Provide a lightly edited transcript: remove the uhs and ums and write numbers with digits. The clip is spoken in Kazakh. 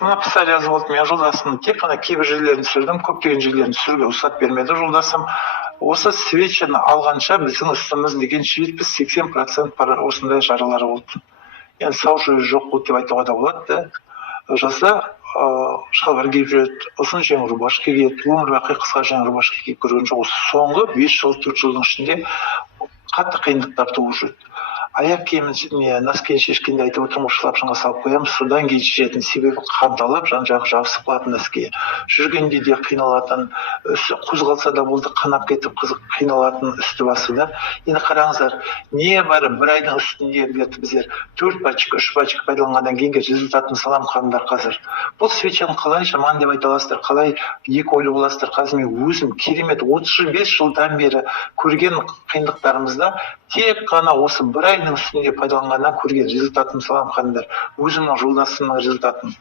мына писарь жазып алды, мен жолдасымның тек қана кейбір жерлерін түсірдім, көптеген жерлерін түсіруге рұқсат бермеді жолдасым. Осы свечаны алғанша біздің үстіміз деген 70-80% осындай жаралар болды. Енді сау жүрегі жоқ болды деп айтуға да болады да. Жазда шалбар киіп жүреді, ұзын жең рубашка киеді, өмір бақи қысқа жең рубашка киіп көрген жоқ. Осы соңғы 5 жыл 4 жылдың ішінде қатты қиындықтар туып жүрді. Аяқ киімін носкиін шешкенде айтып отырмын, шылапшынға салып қоямыз, содан кейін шешетін себебі қамталап жан жағы жабысып қалатын носкиге. Жүргенде де қиналатын, қозғалса да болды қанап кетіп қиналатын үсті басы да. Енді қараңыздар, небәрі бір айдың үстінде біздер 4 пачка 3 пачка пайдаланғаннан кейінгі результатын салам қандар қазір. Бұл свечаны қалай жаман деп айта аласыздар, қалай екі ойлы боласыздар. Қазір мен өзім керемет 35 жылдан бері көрген қиындықтарымызда тек қана осы бір айдың үстінде пайдаланғаннан көрген результатым салам қандар. Өзімнің жолдасымның результатын.